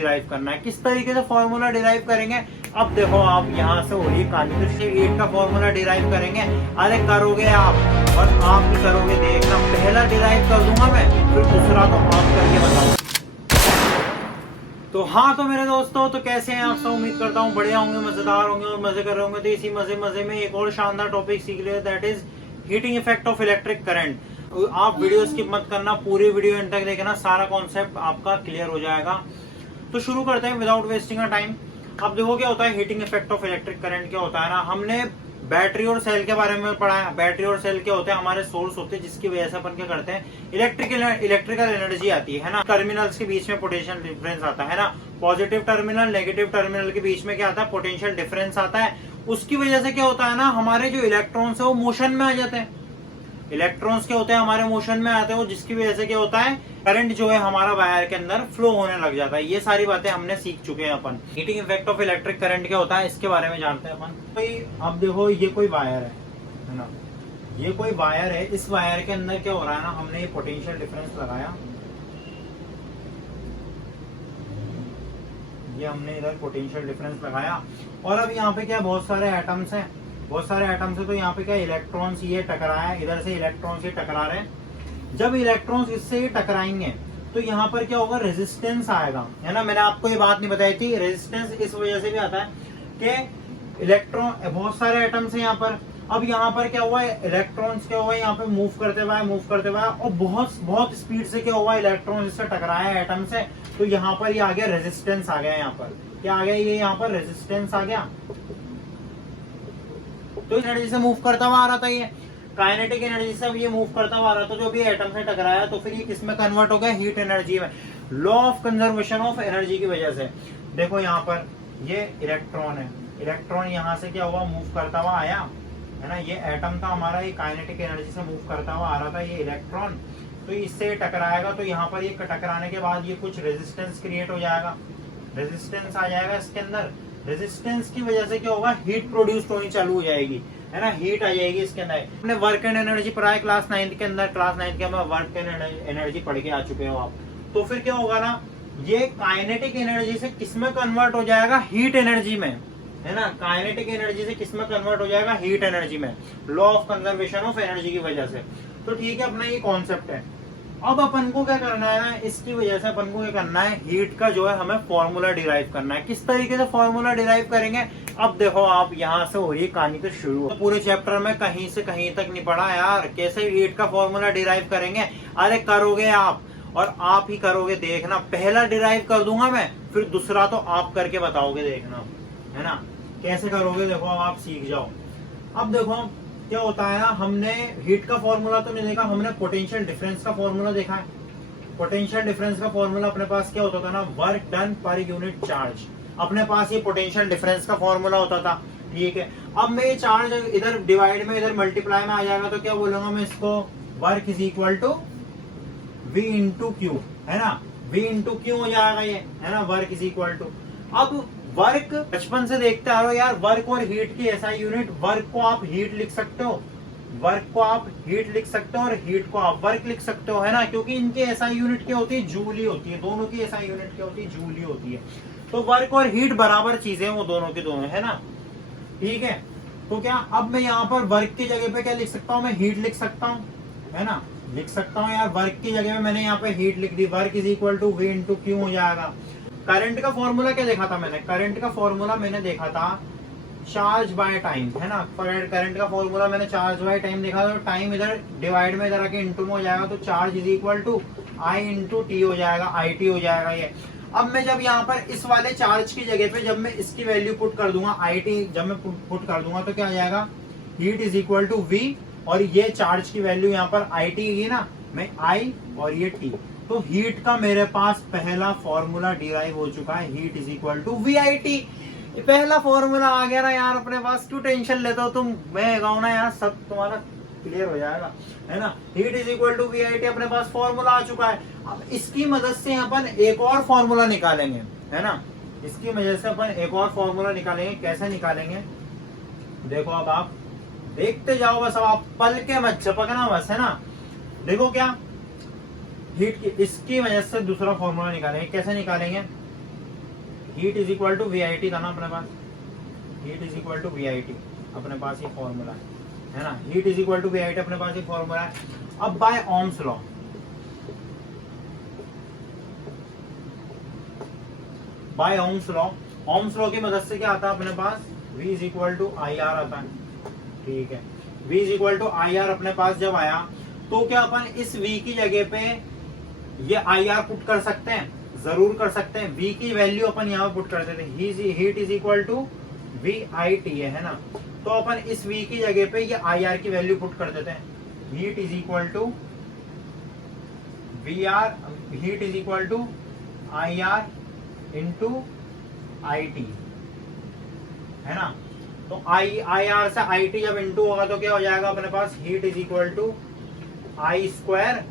Derive करना है। किस तरीके से फॉर्मूला डिराइव करेंगे, अब देखो आप यहाँ से हो रही कहानी, तो हीट का फॉर्मूला डिराइव करेंगे। अरे करोगे आप और आप भी करोगे, देखना पहला डिराइव कर दूंगा मैं, फिर दूसरा तो आप करके बताओ। तो हाँ, तो मेरे दोस्तों, तो कैसे हैं आप सब? उम्मीद करता हूँ बढ़िया होंगे, मजेदार होंगे और मजे कर रहे होंगे। तो इसी मजे में एक और शानदार टॉपिक सीख लिया, that is heating effect of electric current. आप वीडियो स्किप मत करना, पूरी वीडियो एंड तक देखना, सारा कॉन्सेप्ट आपका क्लियर हो जाएगा। तो शुरू करते हैं विदाउट वेस्टिंग अ टाइम। अब देखो क्या होता है heating effect of electric current. क्या होता है ना, हमने बैटरी और सेल के बारे में पढ़ा है। बैटरी और सेल क्या होते हैं, हमारे सोर्स होते हैं, जिसकी वजह से अपन क्या करते हैं, इलेक्ट्रिकल एनर्जी आती है ना। टर्मिनल्स के बीच में पोटेंशियल डिफरेंस आता है ना, पॉजिटिव टर्मिनल नेगेटिव टर्मिनल के बीच में क्या आता है, पोटेंशियल डिफरेंस आता है। उसकी वजह से क्या होता है ना, हमारे जो इलेक्ट्रॉन्स है वो मोशन में आ जाते हैं। इलेक्ट्रॉन्स क्या होते हैं, हमारे मोशन में आते हैं, जिसकी वजह से क्या होता है, करंट जो है हमारा वायर के अंदर फ्लो होने लग जाता है। ये सारी बातें हमने सीख चुके हैं अपन। Heating effect of electric current क्या होता है, इसके बारे में जानते हैं अपन। तो अब देखो, ये कोई वायर है ना, ये कोई वायर है। इस वायर के अंदर क्या हो रहा है ना, हमने ये पोटेंशियल डिफरेंस लगाया, ये हमने इधर पोटेंशियल डिफरेंस लगाया, और अब यहाँ पे क्या बहुत सारे एटम्स हैं, बहुत सारे एटम्स है। तो यहाँ पे क्या इलेक्ट्रॉन्स ये टकराया, इधर से इलेक्ट्रॉन्स ये टकरा रहे हैं। जब इलेक्ट्रॉन्स इससे ये टकराएंगे तो यहाँ पर क्या होगा, रेजिस्टेंस आएगा, है ना। मैंने आपको ये बात नहीं बताई थी, रेजिस्टेंस इस वजह से भी आता है कि इलेक्ट्रॉन, बहुत सारे एटम्स है यहाँ पर। अब यहाँ पर क्या हुआ है, इलेक्ट्रॉन्स क्या हुआ है, यहाँ पे मूव करते हुए और बहुत स्पीड से क्या हुआ, इलेक्ट्रॉन इससे टकराया एटम से, तो यहाँ पर ये आ गया रेजिस्टेंस आ गया। यहाँ पर क्या आ गया, ये यहाँ पर रेजिस्टेंस आ गया। तो एनर्जी से मूव करता हुआ आ रहा था, ये काइनेटिक एनर्जी से ये मूव करता हुआ आ रहा था। जो भी एटम से टकराया तो फिर ये किसमें कन्वर्ट हो गया, हीट एनर्जी में। Law of conservation of energy की वजह से देखो, यहाँ पर ये इलेक्ट्रॉन है, इलेक्ट्रॉन यहाँ से क्या हुआ, मूव करता हुआ आया, है ना। ये एटम था हमारा, ये काइनेटिक एनर्जी से मूव करता हुआ आ रहा था, ये इलेक्ट्रॉन। तो इससे टकराएगा, तो यहाँ पर ये टकराने के बाद ये कुछ रेजिस्टेंस क्रिएट हो जाएगा, रेजिस्टेंस आ जाएगा इसके अंदर। रेजिस्टेंस की वजह से क्या होगा, हीट प्रोड्यूस होनी चालू हो जाएगी, है ना, हीट आ जाएगी इसके अंदर। हमने वर्क एंड एनर्जी पढ़ा है क्लास 9 के अंदर, क्लास 9 के अंदर वर्क एंड एनर्जी पढ़ के आ चुके हो आप। तो फिर क्या होगा ना, ये काइनेटिक एनर्जी से किसमें कन्वर्ट हो जाएगा, हीट एनर्जी में, है ना। काइनेटिक एनर्जी से किसमें कन्वर्ट हो जाएगा, हीट एनर्जी में, law of conservation of energy की वजह से। तो ठीक है, अपना ये कॉन्सेप्ट है। अब अपन को क्या करना है ना, इसकी वजह से अपन को क्या करना है, हीट का जो है हमें फॉर्मूला डिराइव करना है। किस तरीके से फॉर्मूला डिराइव करेंगे, अब देखो आप यहाँ से हो रही कहानी तो शुरू। तो पूरे चैप्टर में कहीं से कहीं तक नहीं पढ़ा यार, कैसे हीट का फॉर्मूला डिराइव करेंगे। अरे करोगे आप और आप ही करोगे, देखना पहला डिराइव कर दूंगा मैं, फिर दूसरा तो आप करके बताओगे, देखना, है ना। कैसे करोगे देखो, अब आप सीख जाओ। अब देखो क्या होता है ना, हमने हीट का फॉर्मूला तो नहीं देखा, हमने पोटेंशियल डिफरेंस का फॉर्मूला देखा है। पोटेंशियल डिफरेंस का फॉर्मूला अपने पास क्या होता था ना, work done per unit charge. अपने पास ये पोटेंशियल डिफरेंस का फॉर्मूला होता था, ठीक है। अब मैं ये चार्ज इधर डिवाइड में, इधर मल्टीप्लाई में आ जाएगा, तो क्या बोलूंगा मैं इसको, work is equal to V into Q, है ना। V इंटू क्यू हो जाएगा ये, है ना, वर्क इज इक्वल टू। अब वर्क बचपन से देखते आ रहे हो यार, वर्क और हीट की ऐसा यूनिट, वर्क को आप हीट लिख सकते हो, वर्क को आप हीट लिख सकते हो और हीट को आप वर्क लिख सकते हो, है ना, क्योंकि इनकी ऐसा यूनिट क्या होती है, जूल ही होती है। दोनों की ऐसा यूनिट क्या होती है, जूल ही होती है। तो वर्क और हीट बराबर चीजें वो दोनों की दोनों, है ना, ठीक है। तो क्या अब मैं यहाँ पर वर्क की जगह पे क्या लिख सकता हूँ, मैं हीट लिख सकता हूँ, है ना, लिख सकता हूँ यार। वर्क की जगह में मैंने यहाँ पे हीट लिख दी, work is equal to V into Q हो जाएगा। करंट का फॉर्मूला क्या देखा था मैंने, करंट का फॉर्मूला मैंने देखा था चार्ज बाय टाइम, है ना। करंट का फॉर्मूला मैंने चार्ज बाय टाइम देखा था। तो टाइम इधर डिवाइड में इधर आके इंटू में हो जाएगा, तो charge is equal to I into T हो जाएगा, IT हो जाएगा ये। अब मैं जब यहाँ पर इस वाले चार्ज की जगह पे जब मैं इसकी वैल्यू पुट कर दूंगा, IT जब मैं पुट कर दूंगा, तो क्या आ जाएगा, heat is equal to V, और ये चार्ज की वैल्यू यहाँ पर IT है ना, मैं I और ये T। तो हीट का मेरे पास पहला फॉर्मूला डिराइव हो चुका है, heat is equal to VIT। पहला फॉर्मूला आ गया ना यार अपने पास, क्यों टेंशन लेते हो तुम, मैं गाऊं ना यार, सब तुम्हारा क्लियर हो जाएगा, है ना। Heat is equal to VIT अपने पास फॉर्मूला आ चुका है। अब इसकी मदद से अपन एक और फॉर्मूला निकालेंगे, है ना। इसकी वजह से अपन एक और फॉर्मूला निकालेंगे। कैसे निकालेंगे देखो, अब आप देखते जाओ बस, अब आप पल के मत झपकना बस, है ना। देखो क्या हीट की, इसकी वजह से दूसरा फॉर्मूला निकालेंगे। कैसे निकालेंगे, heat is equal to VIT था ना अपने पास, heat is equal to VIT अपने पास ये फॉर्मूला है ना, heat is equal to VIT अपने पास ये फॉर्मूला है। अब by Ohm's law, by Ohm's law, Ohm's law की मदद से क्या आता है अपने पास, V is equal to IR आता है, ठीक है। V is equal to IR अपने पास जब आया तो क्या अपन इस V की जगह पे ये IR पुट कर सकते हैं, जरूर कर सकते हैं। V की वैल्यू अपन यहाँ पे पुट कर देते हैं, heat is equal to VIT है ना, तो अपन इस V की जगह पे ये IR की वैल्यू पुट कर देते हैं, heat is equal to VR, heat is equal to IR into IT है ना। तो IR से IT जब इंटू होगा तो क्या हो जाएगा अपने पास, heat is equal to I square,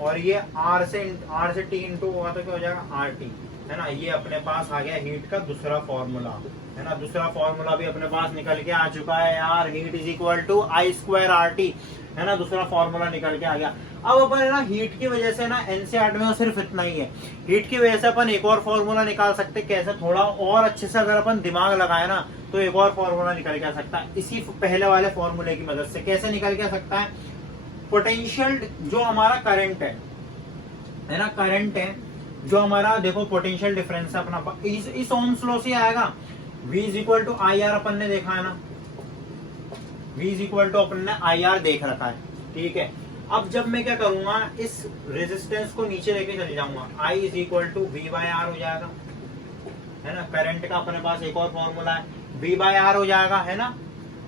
और ये R से T इंटू होगा तो क्या हो जाएगा RT है ना। ये अपने पास आ गया हीट का दूसरा फॉर्मूला है ना, दूसरा फॉर्मूला भी अपने पास निकल के आ चुका है यार, heat is equal to I square RT है ना, दूसरा फॉर्मूला निकल के आ गया। अब अपन है ना हीट की वजह से ना NCERT में सिर्फ इतना ही है, हीट की वजह से अपन एक और फॉर्मूला निकाल सकते हैं, कैसे, थोड़ा और अच्छे से अगर अपन दिमाग लगाए ना तो एक और फॉर्मूला निकल के आ सकता है इसी पहले वाले फॉर्मूले की मदद से। कैसे निकल के आ सकता है, पोटेंशियल जो हमारा करंट है ना, करंट है जो हमारा, देखो पोटेंशियल डिफरेंस है अपना, इस ओम्स लॉ से आएगा। V is equal to IR अपन ने देखा है ना, V इज इक्वल टू अपन ने IR देख रखा है, ठीक है। अब जब मैं क्या करूंगा, इस रेजिस्टेंस को नीचे लेके चले जाऊंगा, I is equal to V by R हो जाएगा है ना। करंट का अपने पास एक और फॉर्मूला है, V बाय R हो जाएगा है ना,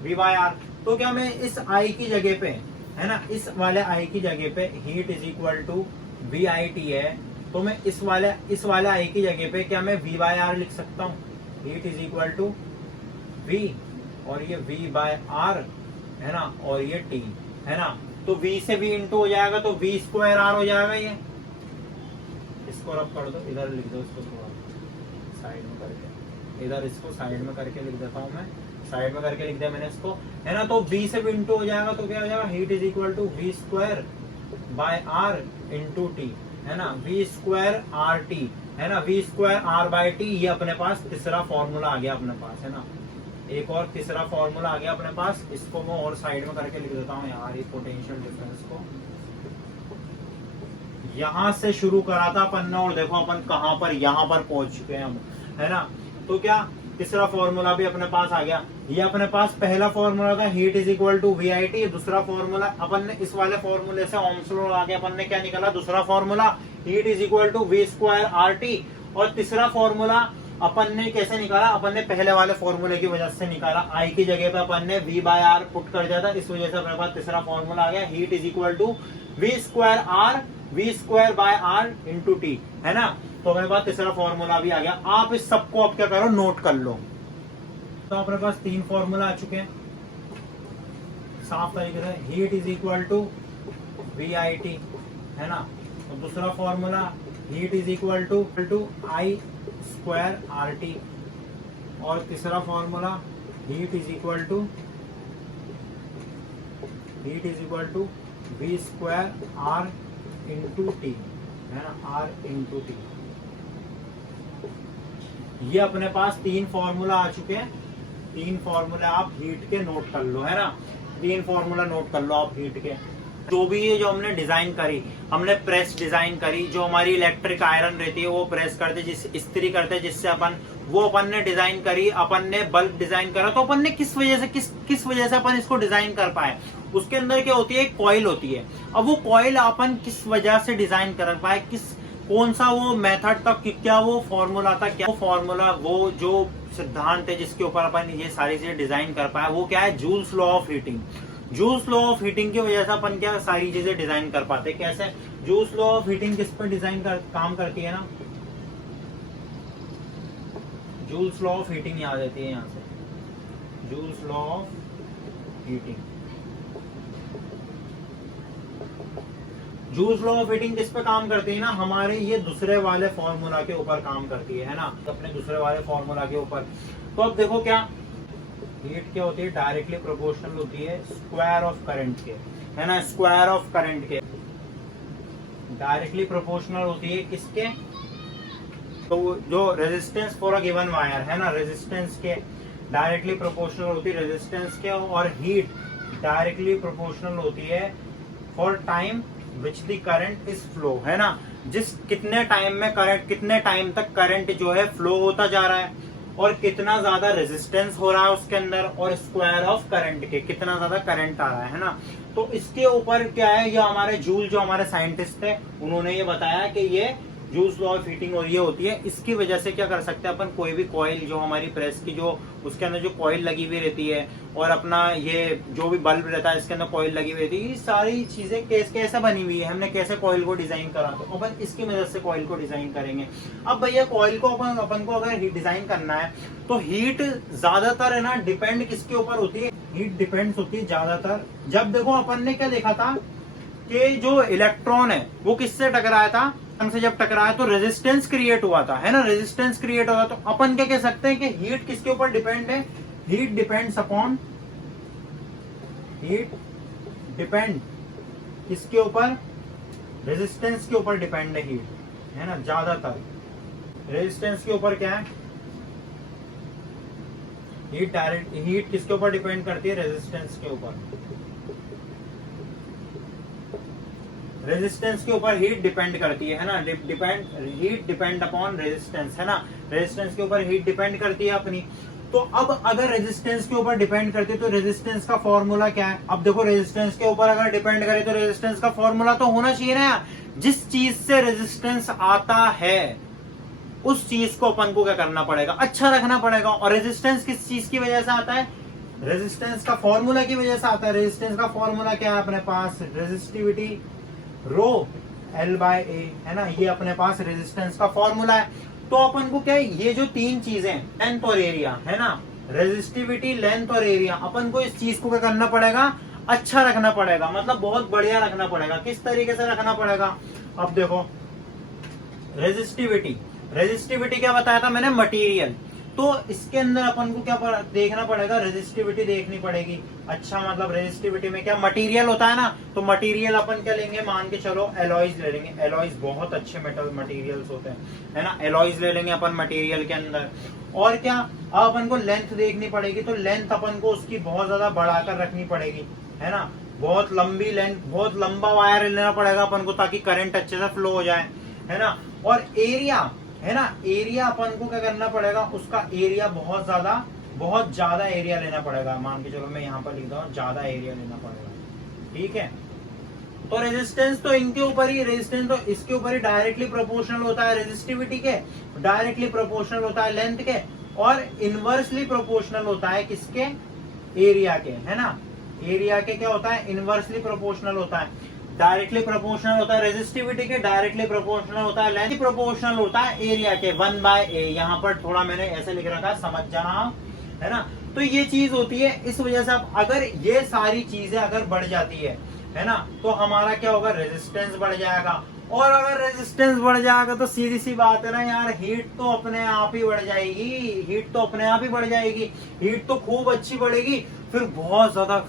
V बाय R। तो क्या मैं इस I की जगह पे है ना, इस वाले I की जगह पे heat is equal to VIT है, तो मैं इस वाले I की जगह पे क्या मैं V बाय R लिख सकता हूँ, heat is equal to V और ये V बाय R है ना, और ये T है ना। तो V से V इंटू हो जाएगा तो V स्क्वायर R हो जाएगा। ये इसको रब कर दो, इधर लिख दो, इसको थोड़ा साइड में करके, इधर इसको साइड में करके लिख देता हूँ मैं, साइड में करके लिख दिया मैंने इसको है ना। तो V से V इंटू हो जाएगा तो क्या हो जाएगा, heat is equal to V square by R into T है ना, V स्क्वायर RT है ना, V square R by T। ये अपने पास तीसरा फॉर्मूला आ गया अपने पास है ना, एक और तीसरा फॉर्मूला आ गया अपने पास। इसको मैं और साइड में करके लिख देता हूँ यार, ये पोटेंशियल डिफरेंस को यहां से शुरू करा था अपन ने, और देखो अपन कहां पर, यहां पर पहुंच चुके हैं हम है ना। तो क्या तीसरा फॉर्मूला भी अपने पास आ गया। ये अपने पास पहला फॉर्मूला था, heat is equal to VIT। दूसरा फॉर्मूला अपन ने इस वाले फॉर्मूले से ओम्स लॉ आ गया, अपन ने क्या निकाला, दूसरा formula heat is equal to V square RT। और तीसरा फॉर्मूला अपन ने कैसे निकाला, अपन ने पहले वाले फॉर्मूले की वजह से निकाला, I की जगह पे अपन ने V बाय R पुट कर दिया था, इस वजह से अपने पास तीसरा फॉर्मूला आ गया, heat is equal to V square R, V square by R into T है ना। तो अपने पास तीसरा फॉर्मूला भी आ गया। आप इस सबको अब क्या करो, नोट कर लो। तो अपने पास तीन फॉर्मूला आ चुके हैं साफ तरीके से, heat is equal to VIT है ना, और दूसरा formula heat is equal to I square RT, और तीसरा formula heat is equal to V square R into T है ना, R इंटू T। ये अपने पास तीन फॉर्मूला आ चुके हैं। तीन फॉर्मूला आप हीट के नोट कर लो है ना, तीन फॉर्मूला नोट कर लो आप हीट के। जो भी ये जो हमने डिजाइन करी, हमने प्रेस डिजाइन करी, जो हमारी इलेक्ट्रिक आयरन रहती है वो प्रेस करते, जिस इस्त्री करते जिससे अपन, वो अपन ने डिजाइन करी, अपन ने बल्ब डिजाइन करा। तो अपन ने किस वजह से अपन इसको डिजाइन कर पाए, उसके अंदर क्या होती है, एक कॉइल होती है। अब वो कॉइल अपन किस वजह से डिजाइन कर पाए, कौन सा वो मेथड था, क्या वो फॉर्मूला था, क्या वो फॉर्मूला, वो जो सिद्धांत है जिसके ऊपर अपन ये सारी चीजें डिजाइन कर पाए, वो क्या है, joules law of heating. Joules law of heating की वजह से अपन क्या सारी चीजें डिजाइन कर पाते। कैसे, जूल्स लॉ ऑफ हीटिंग किस पर काम करती है ना, जूल्स लॉ ऑफ हीटिंग याद रहती है यहाँ से, joules law of heating. Joules law of heating किस पे काम करती है ना, हमारे ये दूसरे वाले फॉर्मूला के ऊपर काम करती है ना, अपने दूसरे वाले फॉर्मूला के ऊपर। तो अब देखो क्या हीट क्या होती है, डायरेक्टली प्रोपोर्शनल होती है स्क्वायर ऑफ करंट के है ना, स्क्वायर ऑफ करंट के डायरेक्टली प्रोपोर्शनल होती है किसके, तो जो resistance for a given wire है ना, रेजिस्टेंस के डायरेक्टली प्रोपोर्शनल होती है रेजिस्टेंस के, और हीट डायरेक्टली प्रोपोर्शनल होती है for time which the current is flow, है ना, जिस कितने टाइम में करंट, कितने टाइम तक करंट जो है फ्लो होता जा रहा है, और कितना ज्यादा रेजिस्टेंस हो रहा है उसके अंदर, और स्क्वायर ऑफ करंट के कितना ज्यादा करंट आ रहा है ना। तो इसके ऊपर क्या है, ये हमारे जूल जो हमारे साइंटिस्ट थे उन्होंने ये बताया कि ये जूल्स लॉ ऑफ हीटिंग और ये होती है। इसकी वजह से क्या कर सकते हैं अपन, कोई भी कॉइल जो हमारी प्रेस की जो उसके अंदर जो कॉइल लगी हुई रहती है, और अपना ये जो भी बल्ब रहता है इसके अंदर कॉइल लगी हुई रहती है, ये सारी चीजें कैसे बनी हुई है, हमने कैसे कॉइल को डिजाइन करा, तो अपन इसकी मदद से कॉइल को डिजाइन करेंगे। अब भैया कॉइल को अपन को अगर डिजाइन करना है तो हीट ज्यादातर है ना डिपेंड किसके ऊपर होती है, हीट डिपेंड्स होती है ज्यादातर। जब देखो अपन ने क्या देखा था कि जो इलेक्ट्रॉन है वो किससे टकराया था, से जब टकराया तो रेजिस्टेंस क्रिएट हुआ था, है ना, रेजिस्टेंस क्रिएट हुआ। तो अपन क्या कह सकते हैं कि हीट किसके ऊपर डिपेंड है, heat depends upon, heat depend किसके ऊपर, रेजिस्टेंस के ऊपर डिपेंड है हीट, है ना, ज्यादातर रेजिस्टेंस के ऊपर क्या है, हीट डायरेक्ट, हीट किसके ऊपर डिपेंड करती है, रेजिस्टेंस के ऊपर, रेजिस्टेंस के ऊपर हीट डिपेंड करती है ना, depend, heat depend upon resistance, है ना, रेजिस्टेंस के ऊपर हीट डिपेंड करती है अपनी। तो अब अगर रेजिस्टेंस के ऊपर डिपेंड करती है तो रेजिस्टेंस का फॉर्मूला क्या है, अब देखो रेजिस्टेंस के ऊपर अगर डिपेंड करे तो रेजिस्टेंस का फॉर्मूला तो होना चाहिए ना, जिस चीज से रेजिस्टेंस आता है उस चीज को अपन को क्या करना पड़ेगा, अच्छा रखना पड़ेगा। और रेजिस्टेंस किस चीज की वजह से आता है, रेजिस्टेंस का फॉर्मूला की वजह से आता है। रेजिस्टेंस का फॉर्मूला क्या है अपने पास, रेजिस्टिविटी रो L बाय ए, है ना, ये अपने पास रेजिस्टेंस का फॉर्मूला है। तो अपन को क्या है, ये जो तीन चीजें लेंथ और एरिया, है ना, रेजिस्टिविटी, लेंथ और एरिया, अपन को इस चीज को क्या करना पड़ेगा, अच्छा रखना पड़ेगा, मतलब बहुत बढ़िया रखना पड़ेगा। किस तरीके से रखना पड़ेगा, अब देखो रेजिस्टिविटी, रेजिस्टिविटी क्या बताया था मैंने, मटेरियल। तो इसके अंदर अपन को क्या देखना पड़ेगा, रेजिस्टिविटी देखनी पड़ेगी। अच्छा, मतलब रेजिस्टिविटी में क्या मटेरियल होता है ना, तो मटेरियल अपन क्या लेंगे, मान के चलो एलॉयज ले लेंगे। एलॉयज बहुत अच्छे मेटल मटेरियल्स होते हैं, है ना, एलॉयज ले लेंगे अपन मटेरियल के अंदर। और क्या, अब अपन को लेंथ देखनी पड़ेगी, तो लेंथ अपन को उसकी बहुत ज्यादा बढ़ाकर रखनी पड़ेगी, है ना, बहुत लंबी लेंथ, बहुत लंबा वायर लेना पड़ेगा अपन को ताकि करंट अच्छे से फ्लो हो जाए, है ना। और एरिया, है ना, एरिया अपन को क्या करना पड़ेगा, उसका एरिया बहुत ज्यादा एरिया लेना पड़ेगा। मान के चलो मैं यहाँ पर लिख दूं, ज्यादा एरिया लेना पड़ेगा, ठीक है। तो रेजिस्टेंस तो इनके ऊपर ही, रेजिस्टेंस तो इसके ऊपर ही डायरेक्टली प्रोपोर्शनल होता है, रेजिस्टिविटी के डायरेक्टली प्रोपोर्शनल होता है लेंथ के, और इनवर्सली प्रोपोर्शनल होता है किसके, एरिया के, है ना, एरिया के क्या होता है, इनवर्सली प्रोपोर्शनल होता है। डायरेक्टली प्रोपोर्शनल होता है रेजिस्टिविटी के, डायरेक्टली प्रोपोर्शनल होता है लेंथ, प्रोपोर्शनल होता है एरिया के, 1 बाय ए। यहाँ पर थोड़ा मैंने ऐसे लिख रखा है, समझ जाना, है ना। तो ये चीज होती है, इस वजह से अब अगर ये सारी चीजें अगर बढ़ जाती है ना, तो हमारा क्या होगा, रेजिस्टेंस बढ़ जाएगा। और अगर रेजिस्टेंस बढ़ जाएगा तो सीधी सी बात है ना यार, हीट तो अपने आप ही बढ़ जाएगी, हीट तो अपने आप ही बढ़ जाएगी, हीट तो खूब अच्छी बढ़ेगी, फिर बहुत ज्यादा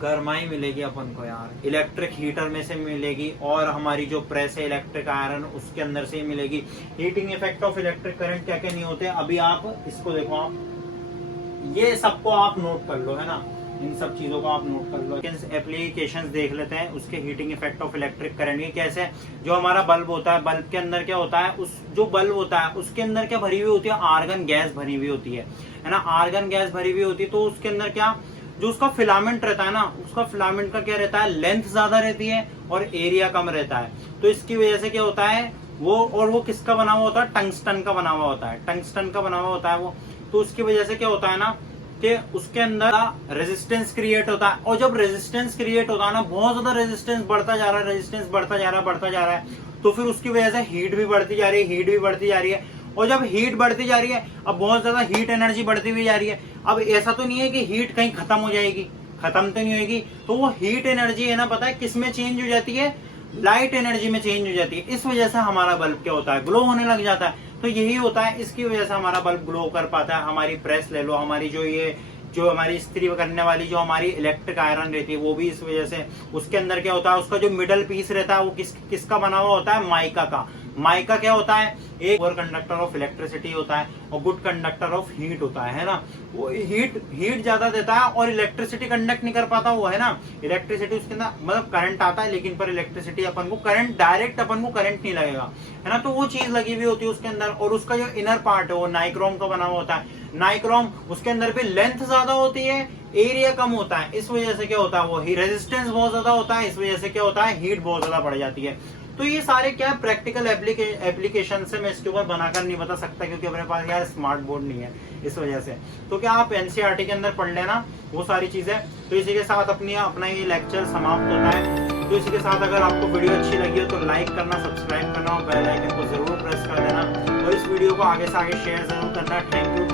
गर्माई मिलेगी अपन को यार, इलेक्ट्रिक हीटर में से मिलेगी, और हमारी जो प्रेस है इलेक्ट्रिक आयरन उसके अंदर से ही मिलेगी। Heating effect of electric current क्या क्या नहीं होते, अभी आप इसको देखो, आप ये सबको आप नोट कर लो, है ना, इन सब चीजों को आप नोट कर लो। एप्लीकेशंस देख लेते हैं उसके heating effect of electric current के। कैसे, जो हमारा बल्ब होता है, बल्ब के अंदर क्या होता है, उस जो बल्ब होता है उसके अंदर क्या भरी हुई होती है, आर्गन गैस भरी हुई होती है ना, आर्गन गैस भरी हुई होती है। तो उसके अंदर क्या, जो उसका फिलामेंट रहता है ना, उसका फिलामेंट का क्या रहता है, लेंथ ज्यादा रहती है और एरिया कम रहता है। तो इसकी वजह से क्या होता है वो, और वो किसका बना हुआ होता है, टंगस्टन का बना हुआ होता है, टंगस्टन का बना हुआ होता है वो। तो उसकी वजह से क्या होता है ना कि उसके अंदर रेजिस्टेंस क्रिएट होता है, और जब रेजिस्टेंस क्रिएट होता है ना, बहुत ज्यादा रेजिस्टेंस बढ़ता जा रहा है, रेजिस्टेंस बढ़ता जा रहा है, तो फिर उसकी वजह से हीट भी बढ़ती जा रही है, हीट भी बढ़ती जा रही है। और जब हीट बढ़ती जा रही है, अब बहुत ज्यादा हीट एनर्जी बढ़ती हुई जा रही है। अब ऐसा तो नहीं है कि हीट कहीं खत्म हो जाएगी, खत्म तो नहीं होगी, तो वो हीट एनर्जी है ना, पता है किस में चेंज हो जाती है, लाइट एनर्जी में चेंज हो जाती है। इस वजह से हमारा बल्ब क्या होता है, ग्लो होने लग जाता है। तो यही होता है, इसकी वजह से हमारा बल्ब ग्लो कर पाता है। हमारी प्रेस ले लो, हमारी जो ये जो हमारी इस्त्री करने वाली जो हमारी इलेक्ट्रिक आयरन रहती है वो भी इस वजह से, उसके अंदर क्या होता है, उसका जो मिडल पीस रहता है वो किसका बना हुआ होता है, माइका का। माइका क्या होता है, एक पुअर कंडक्टर ऑफ इलेक्ट्रिसिटी होता है और गुड कंडक्टर ऑफ हीट होता है ना। वो हीट ज्यादा देता है और इलेक्ट्रिसिटी कंडक्ट नहीं कर पाता, वो है ना, इलेक्ट्रिसिटी उसके अंदर मतलब करंट आता है, लेकिन पर इलेक्ट्रिसिटी अपन को करंट डायरेक्ट अपन को करंट नहीं लगेगा, है ना। तो वो चीज लगी हुई होती है उसके अंदर। और उसका जो इनर पार्ट है वो नाइक्रोम का बना हुआ होता है। नाइक्रोम, उसके अंदर भी लेंथ ज्यादा होती है, एरिया कम होता है, इस वजह से क्या होता है, वो रेजिस्टेंस बहुत ज्यादा होता है, इस वजह से क्या होता है, हीट बहुत ज्यादा बढ़ जाती है। तो ये सारे क्या है, प्रैक्टिकल एप्लीकेशन से मैं इसके ऊपर बनाकर नहीं बता सकता, क्योंकि अपने पास यार स्मार्ट बोर्ड नहीं है इस वजह से। तो क्या आप एनसीईआरटी के अंदर पढ़ लेना वो सारी चीजें। तो इसी के साथ अपना ये लेक्चर समाप्त होता है। तो इसी के साथ अगर आपको वीडियो अच्छी लगी हो तो लाइक करना, सब्सक्राइब करना और बेल आइकन को जरूर प्रेस कर देना और इस वीडियो को आगे से आगे शेयर जरूर करना। Thank you.